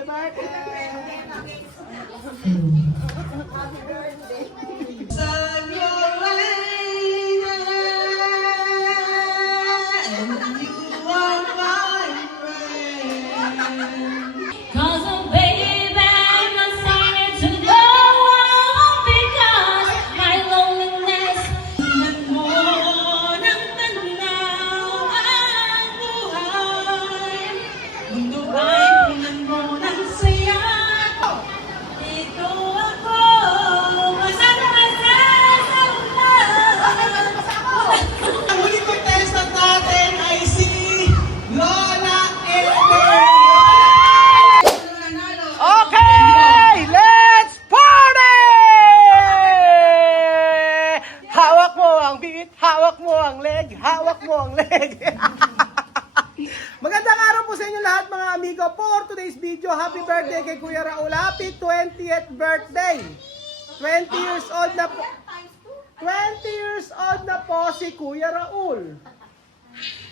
Happy birthday! Sun your rain, and you are my rain. Cause baby, I'm not saying to go on because my loneliness tingnan mo ng tanaw ang buhay. Mundo ay tingnan mo ng saya. Ito ako, masarap sa Ang huling contestant natin ay si Lola Elmer. Okay, let's party! Hawak mo ang beat, hawak mo ang leg, hawak mo ang leg. Magandang araw po sa inyo lahat mga amigo. For today's video, happy birthday kay Kuya Raul. Happy 20th birthday. 20 years old na po. 20 years old na po si Kuya Raul.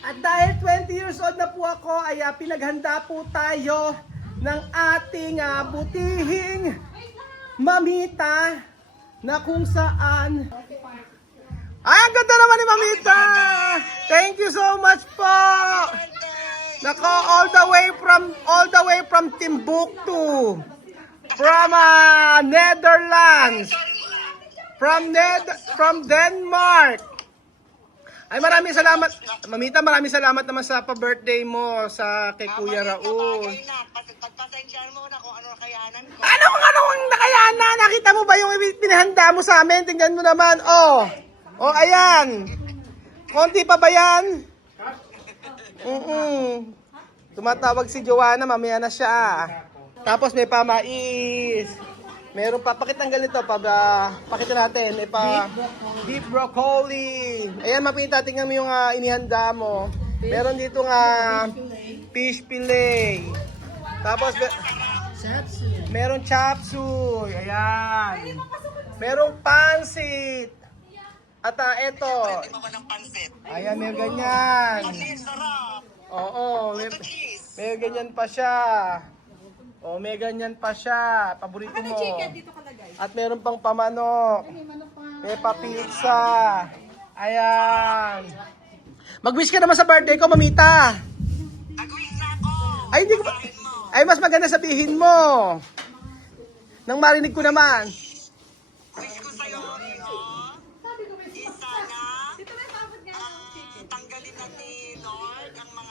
At dahil 20 years old na po ako, ay pinaghanda po tayo ng ating butihing mamita na kung saan... Ay, ang ganda naman ni Mamita! Thank you so much po! Nako, all the way from Timbuktu. From Netherlands. From Denmark. Ay, maraming salamat. Mamita, maraming salamat naman sa pa-birthday mo sa kay Kuya Raul. Pagpasensyahan mo na kung ano nakayanan ko. Ano ang nakayanan? Nakita mo ba yung pinahanda mo sa amin? Tingnan mo naman. Oh, ayan. Konti pa ba yan? Tumatawag si Joanna, mamaya na siya. Tapos may pamais. Meron pa, pakitang ganito, pakita natin, may pa beef broccoli. Ayan, Mapita, tingnan mo yung inihanda mo. Meron dito nga fish fillet. Tapos, meron chapsuy. Ayan. Merong pansit. At eto. Hindi mo ba ng pansit? Ayan, may ganyan. Pansit, sarap. Oo, Ito cheese. may ganyan pa siya. Oh, may ganyan pa siya. Paborito mo. At meron pang pamanok. May pa-pizza. Ayan. Mag-wish ka naman sa birthday ko, Mamita. Nag-wish na ako. Ay, hindi ko ba... Ay, mas maganda sabihin mo. Nang marinig ko naman. Wish ko sa'yo, Iho. Isa na. Tanggalin na ni Lord ang mga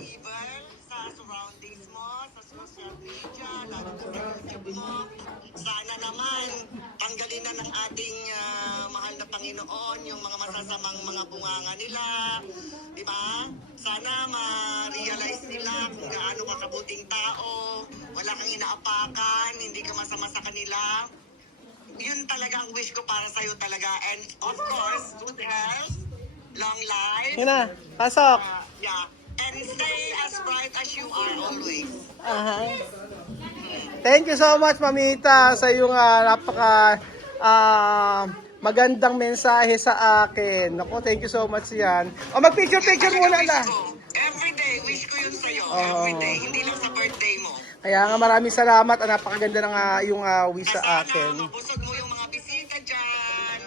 evil sa surroundings mo, sa social media, lalo na sa YouTube mo. Sana naman, tanggalin na ng ating mahal na Panginoon yung mga masasamang mga bunganga nila. Di ba? Sana ma-realize nila kung gaano ka kabuting tao, wala kang inaapakan, hindi ka masama sa kanila. Yun talaga ang wish ko para sa'yo talaga. And of course, good health, long life. Yun na, pasok. Yeah. And stay as bright as you are always. Thank you so much, Mamita, sa iyong napaka magandang mensahe sa akin. Naku, thank you so much yan. O, mag-picture muna na. Every day, wish ko yun sa'yo. Every day, hindi lang sa birthday mo. Kaya nga maraming salamat. Napakaganda ng iyong wish sa Sana akin. mabusog mo yung mga bisita dyan.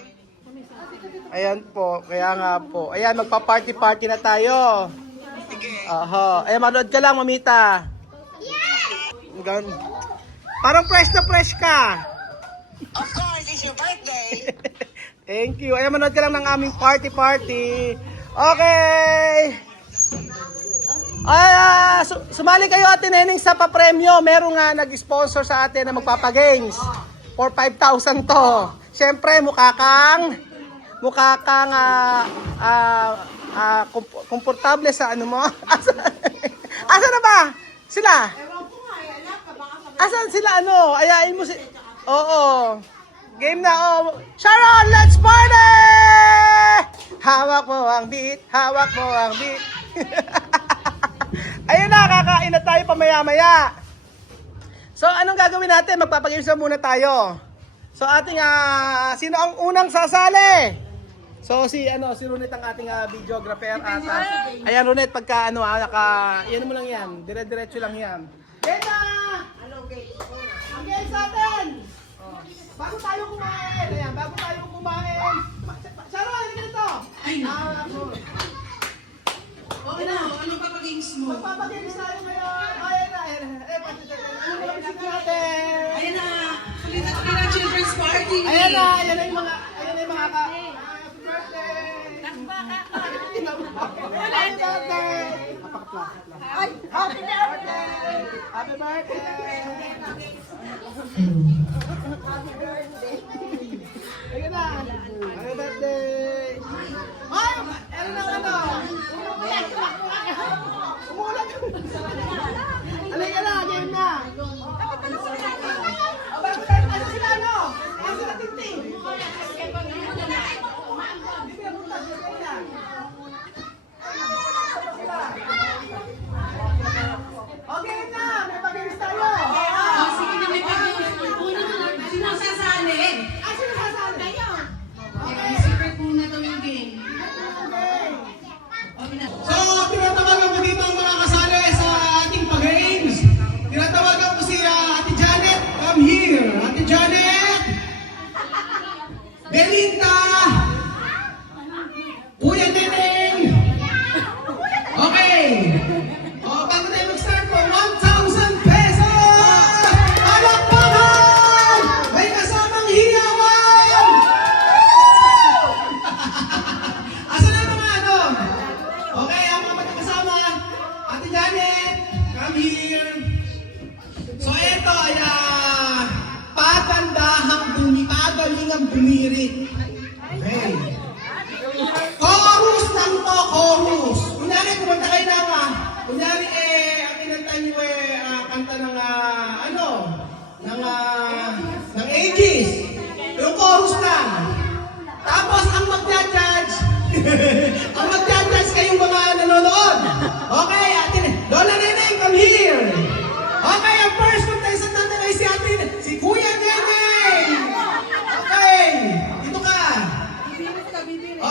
Ayan po, kaya nga po. Ayan, magpa-party-party na tayo. Sige. Ayan, manood ka lang, Mamita. Parang fresh na fresh ka. Of course, it's your birthday. Thank you. Ayan, manood ka lang ng aming party-party. Okay. Ay, sumali kayo Ate Neneng sa papremyo. Merong nag-sponsor sa atin na magpapagames. For 5,000 to. Siyempre, mukha kang komportable sa ano mo. Asa na ba? Sila? Asan sila ano? Ayain mo si... Oo. Game na, Sharon, let's party! Hawak mo ang beat, hawak mo ang beat. Ayun na, kakain na tayo pamaya-maya. So, anong gagawin natin? Magpapag-games na muna tayo. So, ating, sino ang unang sasali? So si Runet ang ating videographer at ayan Runet, pagka yan mo lang yan, dire-diretso lang yan. Kena! Ang game sa atin! Bago tayo kumain, Sharon, hindi dito! Okay na, anong papagames mo? Magpapagames tayo ngayon! Ayan na! Ano mo lang isip natin? Ayan na, kulitan ko na children's party. Ayan na yung mga happy birthday! Happy birthday! Ay! Happy birthday! Happy birthday! Ayan na! Happy birthday! Ay! Ano na? Umulat! Alay na! Game na! Bago tayo, ano sila Ano sila Tinting? Okay na! May pag-games tayo! Oh, sige na, may pagames. Sino ang sasali? Sino sasali? Tayo! Okay, secret muna daw yung game. Okay na. So, tinatawagan ko dito ang mga kasali sa ating pag-games. Tinatawagan ko si Ate Janet. Come here! Ate Janet! Belinda! Kuya Neneng! Okay! Bago tayo mag-start po, 1,000 pesos! Palakpakan! May kasamang hiyawan! Asa na yung mga Okay, ang mga magkakasama, Ate Janet, come here. So ito ay pagalingang bumirit. Okay. Chorus lang to, chorus. Kunyari, kumanta kayo kunyari ang kinanta nyo kanta ng ages. Yung chorus lang. Tapos ang magja-judge, kayong mga nanonood. Okay, Ate Lola Neneng, come here. Okay, ang first contestant natin ay si Kuya Neneng. Okay, dito ka.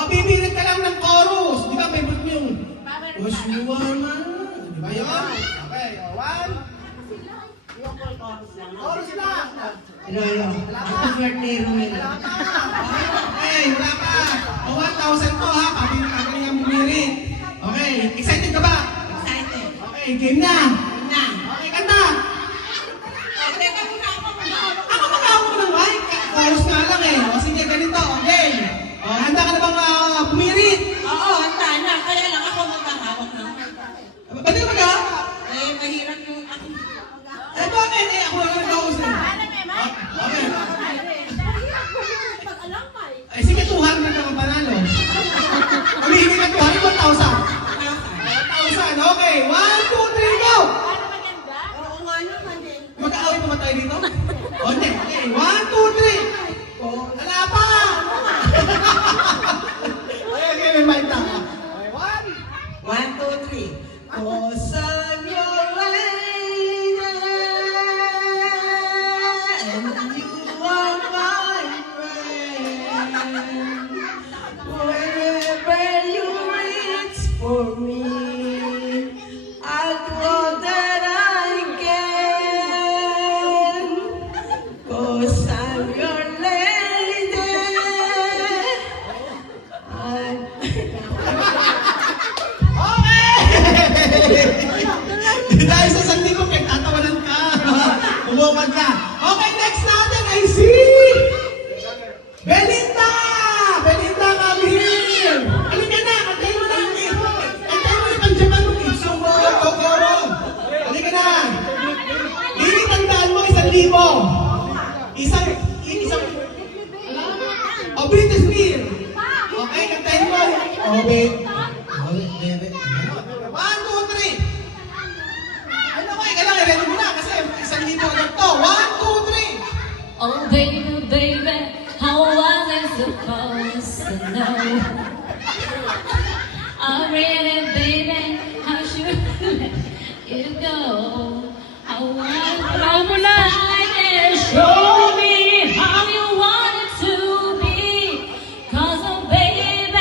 Bibirit ka lang ng chorus. Di ba, favorite mo yung Wish you were mine. Di ba yun? Okay, one. Chorus lang. Hello. Happy birthday, Romel. Okay, wala pa. 1,000 po ha, pagalingang bumirit. Okay, excited ka ba? Excited. Okay, game na. Na. Okay, kanta. Okay, teka muna ako. Ako mag-awak ng mic. Chorus nga lang O sige, ganito. Okay. Handa ka na bang bumirit? Oo, handa na. Kaya lang ako maghahawak ng Ba't ka mag-awak? mahirap yung ako. Bakit? Ako lang nag-awak na. Okay. Sige, 200 na ang panalo. Humihingi ka 200, 1,000. 1,000, okay. 1, 2, 3, go! Oo nga naman Mag-aaway pa ba tayo dito? Okay, 1, 2, 3. Wala pa! Okay, may mind na. Okay, 1. 1, 2, 3. Cause I'm your lady and you are my friend. Wherever you reach for me, I'll do all that I can. Cause I'm your lady. Dahil sa sandi ko, tatawanan ka. Umukad ka. Okay, next natin ay si Belinda! Belinda, come here! Halika na, kantayin mo na. Kantayin mo yung Japan mo. Itso mo, Kokoro. Halika na. Hindi, tandaan mo, 1,000. Isang, Britney Spears. Okay, kantayin mo. Bebe. 1, 2, 3. Ano ko, kailangan ready mo na kasi 1,000 agad to. 1, 2, 3. Oh baby, baby, how was I supposed to know? Oh really, baby, how should I let you go? I want you to show me how you want it to be. 'Cause oh baby,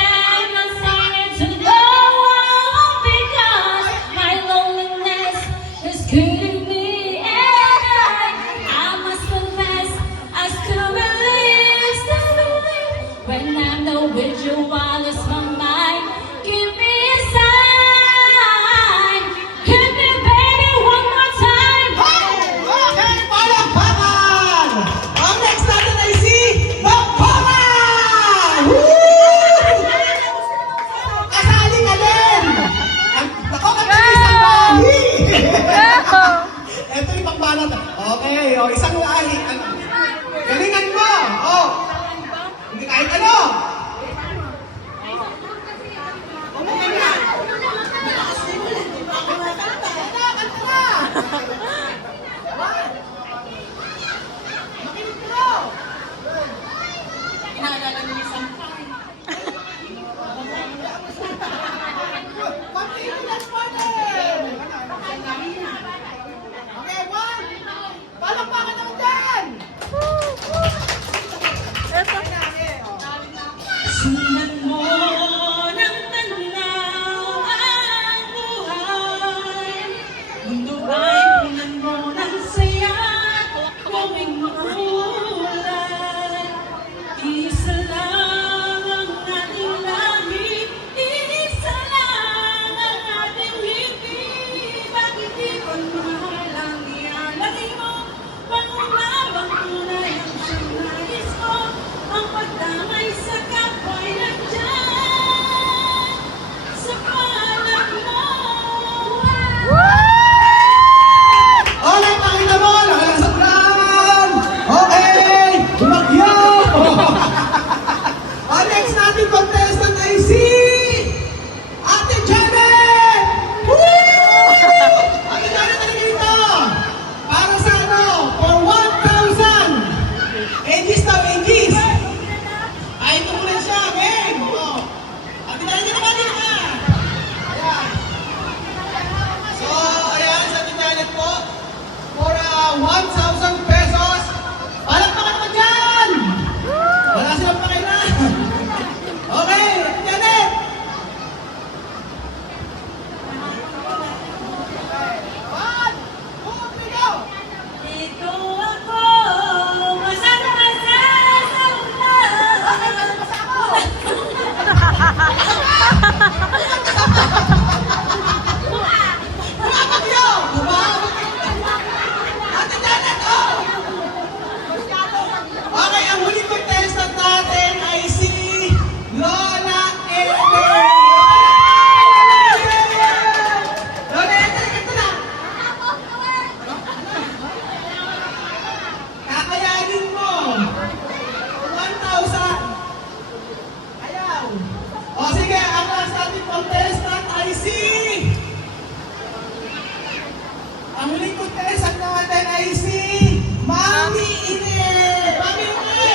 Okay, o, isang lahi. Ano? Galingan mo! O! Hindi kahit ano! Inaalala niyo yung sampay. Okay, one! Palakpakan naman dyan! Sundan mo ng tanaw ang buhay. Mundo ay punan mo ng saya, gawing makulay. Isa lang ang ating langit, isa lang ang ating libig. Bakit di ko mahal ang ialay mo? Pangunawang tunay ang siyang nais ko. Ang pagdamay sa kapwa'y nandyan sa palad mo. Okay, pakita mo! Nakalasaklan! Okay! Bumagyo! Ang next natin contestant ay si Ate Janet! Woo! Ate Janet, talaga dito! Para sa ano? For 1,000! Aegis daw, Aegis! Ay, ito muna siya, game! Oh. Ate Janet, dito ka, dito ka! Ayan. So, ayan, sa Ate Janet po, for 1,000 pesos. Palakpakan naman dyan! Wala silang pakailan. Okay, Janet! One, two, three, go! Ito ako, masang-masa sa Bumabagyo! Ate Janet, oh! Okay, ang huling contestant natin ay si Lola Ethel. Lola Ethel, ito na. Kakayanin mo. 1,000. Ayaw. O sige, ang last natin contestant ay si... Ang huling contestant natin ay si Mami Ine! Mami Ine!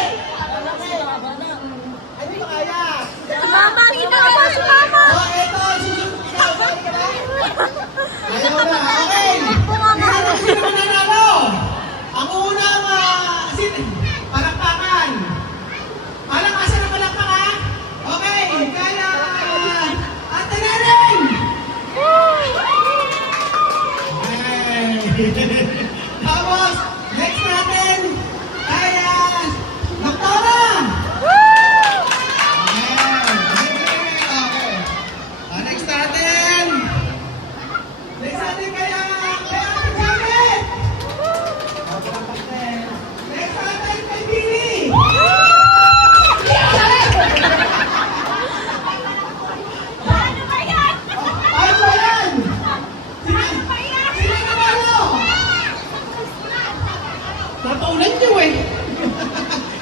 Ay, hindi ba kaya? Mama, kita ko po si Mama. O, eto, susunod ikaw. Sali ka na? Ayaw na, okay. Sino mananalo? Ang unang, palakpakan. Palakpasan ang palakpakan. Okay, kaya, Ate Neneng! Tapos, next natin, kaya, Doktora! Okay. Next natin, kaya, Ate Janet! Next natin, kay Billy! Ay, ba yan? Sino nanalo? Napaulan niyo eh.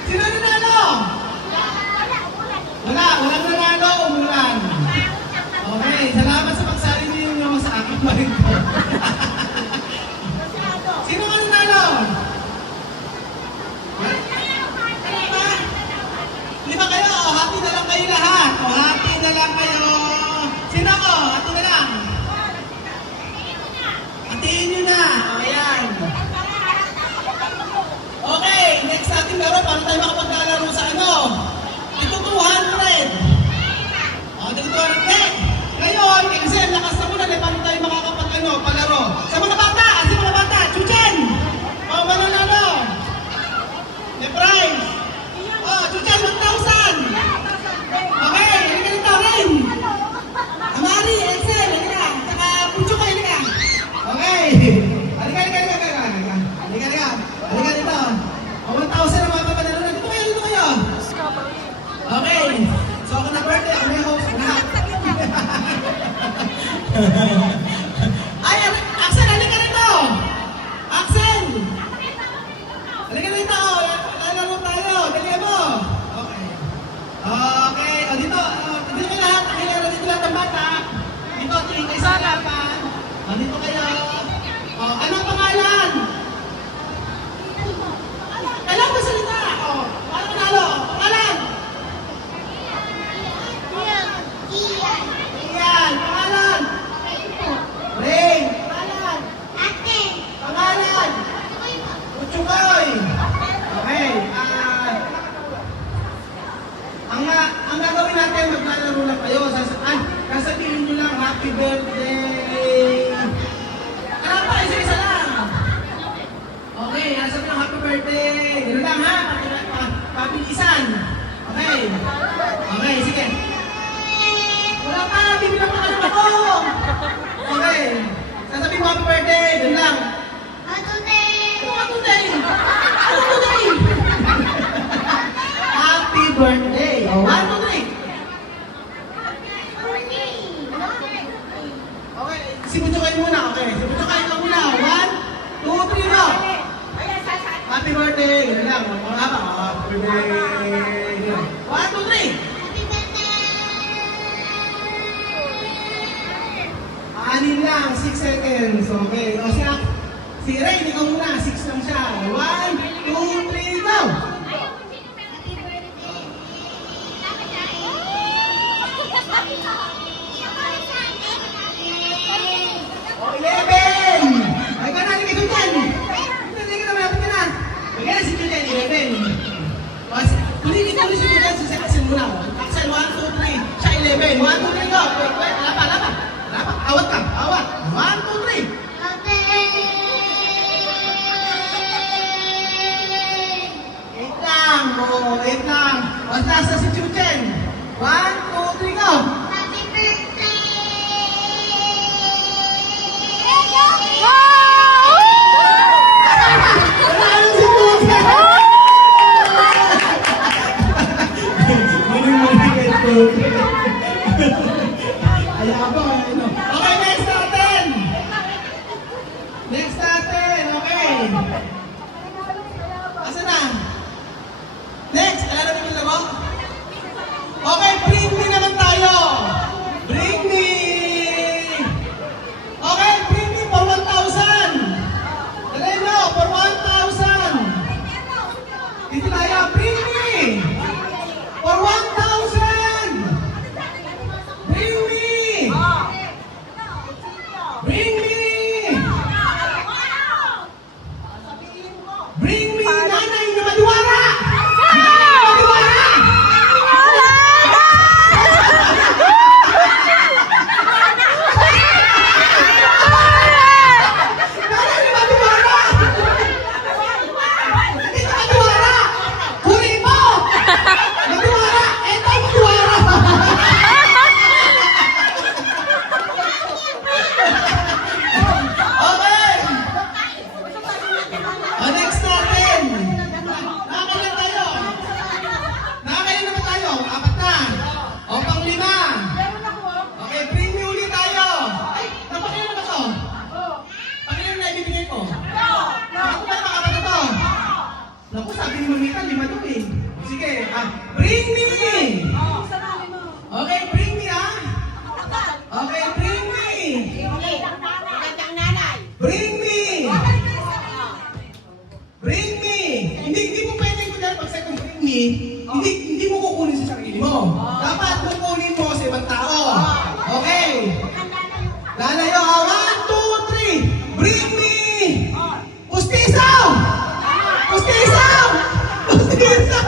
Sino nanalo? Walang nanalo, umulan. Okay, salamat sa pagsali niyo yung naman sa akin pa rin po. Sino ka nanalo? Lima kayo, o happy na lang kayo lahat. O happy na lang kayo. Sino ko? Happy na lang. Hatiin nyo na. O yan. Okay, next natin laro. Paano tayo makapaglalaro sa ano? Ito 200. O, ito 200. Ngayon, kasi ang lakas na muna, paano tayo makakapag ano, palaro? Sa mga bata, Chuchen! O, mananalo. The prize. O, Chuchen, 1,000. Okay, halika dito rin. Amari, Excel, halika. Saka Pucho ka, halika. Okay. Halika dito. O, 1,000 ang mga papanalo. Dito kayo. birthday. 1, 2, 3. Anin lang, 6 seconds. Okay. O siya, si Rain, ikaw muna. 6 lang siya. 1, 2, 3, go! O, 11! Ay, ka na, ligay ko dyan. Hindi ka na, malapit ka na. Bigyan na si Julian, 11. O, tuloy si Julian, sa muna. Axel, 1, 2, 3. Siya, 11. 1, 2, 3, go! Wait, lapa. Awat ka, awat. 1, 2, 3. Wait lang, wait lang. O, nasa si Julian. 1, 2, 3, go! Okay, next natin. Next natin, okay. Asa na? Next, alam natin yung laro? Okay, bring me naman tayo. Bring me. Okay, bring me for 1,000. Dali mo, for 1,000. Dito tayo, bring me. For 1,000. Bring me. Bring me. Bring me, nanay na madiwara. Nanay na madiwara. Nanay na madiwara. Hindi ka madiwara. Huli mo. Madiwara. Eto madiwara. Okay. O, next natin. Nakakailan tayo? Nakakailan naman tayo? 4 na. O, pang-5. Okay, bring me ulit tayo. Ay, napakailan na ba to? Pakailan na ibibigay ko? Ako ba nakakapat na to? Naku, sabi ni Mamita, 5 to eh. Sige, bring me! Okay, bring me Okay, bring me! Bring me! Bring me! Hindi mo pwedeng kung dahil pag second bring me, hindi mo kukunin sa sarili mo. Dapat kukunin mo sa ibang tao. Okay? Lalayo, 1, 2, 3. Bring me! Pustisaw! Pustisaw! Pustisaw!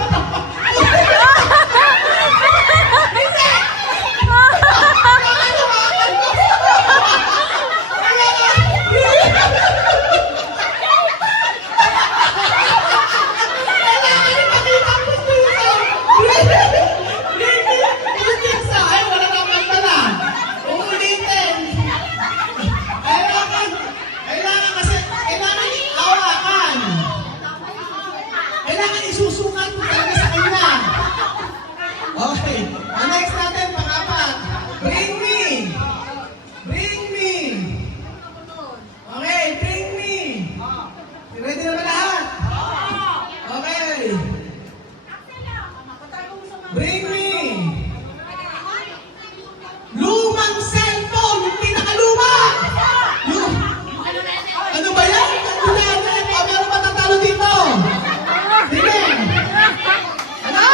Ay, wala na magdala. Uulitin. Kailangan kasi, kailangan hawakan. Kailangan isusukat mo talaga sa kanya. Okay. Ang next natin, pang-4. Bring me. Bring me. Okay, bring me. Ready na ba lahat? Okay. Bring me. Lumang cellphone, yung pinakaluma. Ano ba yan? Meron ba tatalo dito? Sige. Ano?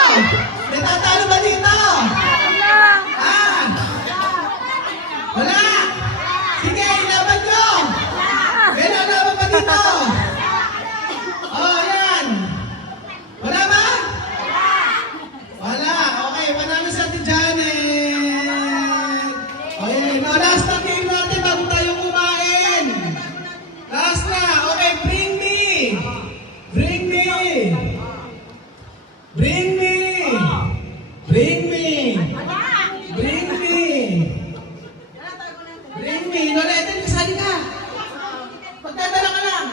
May tatalo ba dito? Wala. Sige, ilaban nyo. May lalaban ba dito? Oh, yan. Wala ba? Wala. Okay, panalo sa atin, Janet. Okay, now last na game natin bago tayo kumain. Last na. Okay, bring me. Bring me. Bring me. Bring me. Bring me. Bring me. Lola, Eden, kasali ka. Magdadala ka lang.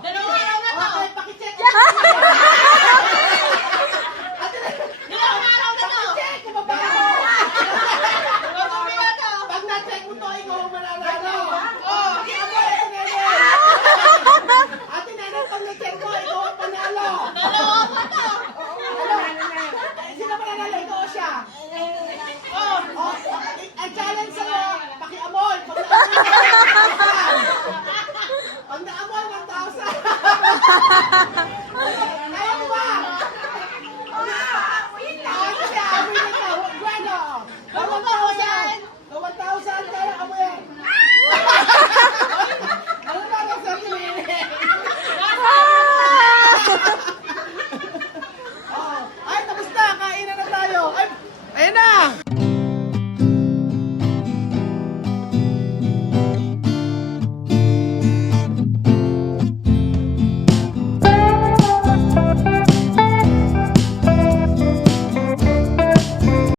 Dalawang araw na to. Okay, pakicheck. Ate Nene, Dalawang araw na to. pakicheck kung mabaho. Dalawang araw na to. Pag na-check mo to, ikaw ang mananalo. Oh, pakiamoy, Ate Nene. Ate Nene, pag na-check mo, ikaw ang panalo. Dalawa pa to. Sino mananalo? Ikaw o siya? Oh, ang challenge sa'yo, pakiamoy. Pag naamoy, 1,000.